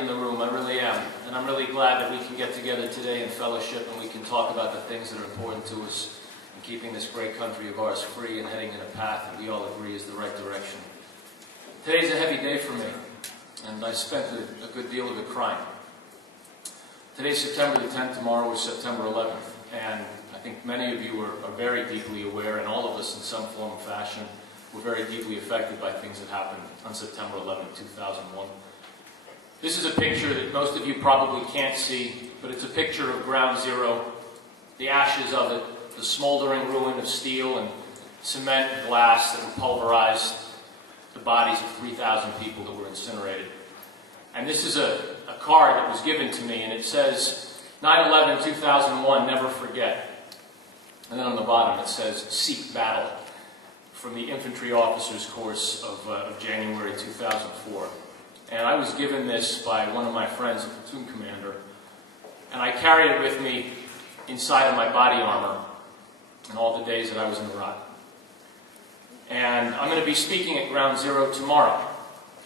In the room, I really am, and I'm really glad that we can get together today in fellowship and we can talk about the things that are important to us in keeping this great country of ours free and heading in a path that we all agree is the right direction. Today's a heavy day for me, and I spent a good deal of it crying. Today's September the 10th, tomorrow is September 11th, and I think many of you are very deeply aware, and all of us in some form or fashion were very deeply affected by things that happened on September 11th, 2001. This is a picture that most of you probably can't see, but it's a picture of Ground Zero, the ashes of it, the smoldering ruin of steel and cement and glass that were pulverized, the bodies of 3,000 people that were incinerated. And this is a card that was given to me, and it says, 9/11/2001, never forget. And then on the bottom it says, seek battle, from the infantry officers course of January 2004. And I was given this by one of my friends, a platoon commander, and I carried it with me inside of my body armor in all the days that I was in Iraq. And I'm going to be speaking at Ground Zero tomorrow.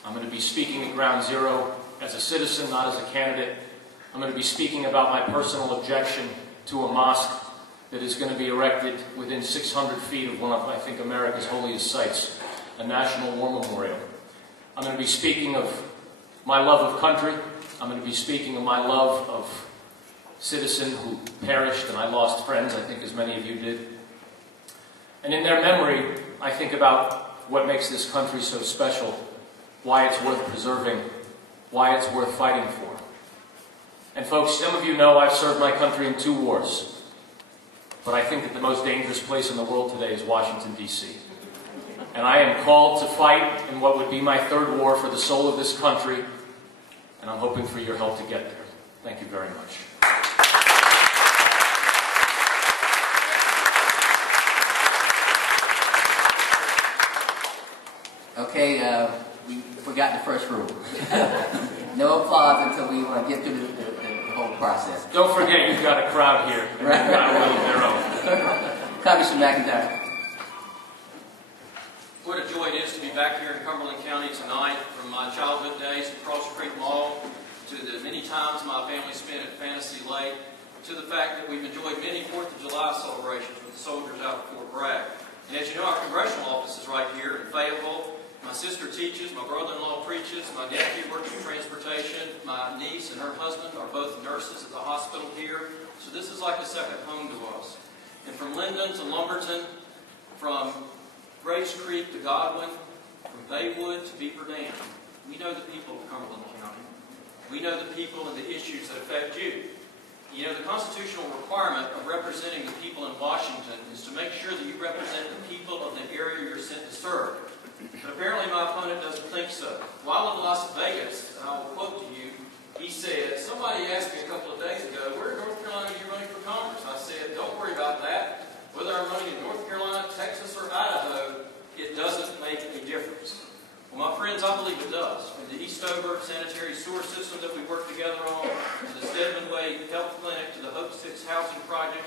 I'm going to be speaking at Ground Zero as a citizen, not as a candidate. I'm going to be speaking about my personal objection to a mosque that is going to be erected within 600 feet of one of, I think, America's holiest sites, a National War Memorial. I'm going to be speaking of my love of country. I'm going to be speaking of my love of citizen who perished, and I lost friends, I think as many of you did. And in their memory, I think about what makes this country so special, why it's worth preserving, why it's worth fighting for. And folks, some of you know I've served my country in 2 wars, but I think that the most dangerous place in the world today is Washington, D.C. And I am called to fight in what would be my 3rd war for the soul of this country, and I'm hoping for your help to get there. Thank you very much. Okay, we forgot the first rule. No applause until we get through the whole process. Don't forget you've got a crowd here. Right. Got a will of their own. Congressman McIntyre. What a joy it is to be back here in Cumberland County tonight, from my childhood days at Cross Creek Mall, to the many times my family spent at Fantasy Lake, to the fact that we've enjoyed many 4th of July celebrations with the soldiers out at Fort Bragg. And as you know, our congressional office is right here in Fayetteville. My sister teaches, my brother-in-law preaches, my nephew works in transportation, my niece and her husband are both nurses at the hospital here. So this is like a second home to us. And from Linden to Lumberton, from Grace Creek to Godwin, from Baywood to Beaver Dam, we know the people of Cumberland County. We know the people and the issues that affect you. You know, the constitutional requirement of representing the people in Washington is to make sure that you represent the people of the area you're sent to serve. But apparently my opponent doesn't think so. While in Las Vegas, and I will quote to you, he said, somebody asked me a couple of days ago, where in North Carolina are you running for Congress? I said, don't worry about that. Whether I'm running in North Carolina, Texas, or Idaho, it doesn't make a difference. Well, my friends, I believe it does. From the Eastover sanitary sewer system that we work together on, to the Stedman Way Health Clinic, to the Hope 6 Housing Project,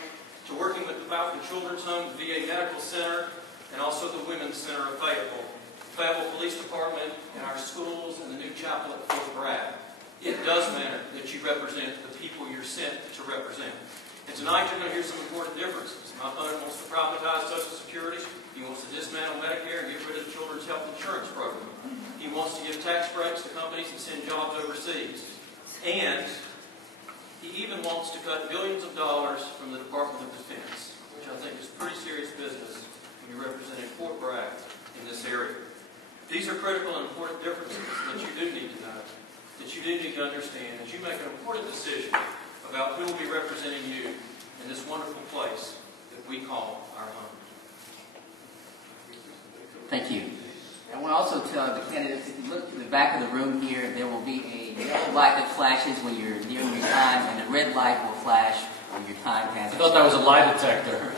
to working with the Falcon Children's Home, the VA Medical Center, and also the Women's Center of Fayetteville, Fayetteville Police Department, and our schools, and the new chapel at Fort Bragg. It does matter that you represent the people you're sent to represent. And tonight you're going to hear some important differences. My opponent wants to privatize Social Security. He wants to dismantle Medicare and get rid of the Children's Health Insurance Program. He wants to give tax breaks to companies and send jobs overseas. And he even wants to cut billions of dollars from the Department of Defense, which I think is pretty serious business when you're representing Fort Bragg in this area. These are critical and important differences that you do need to know, that you do need to understand as you make an important decision about who will be representing you in this wonderful place that we call our home. Thank you. I want to also tell the candidates, if you look to the back of the room here, there will be a yellow light that flashes when you're nearing your time, and a red light will flash when your time has I thought that was a lie detector.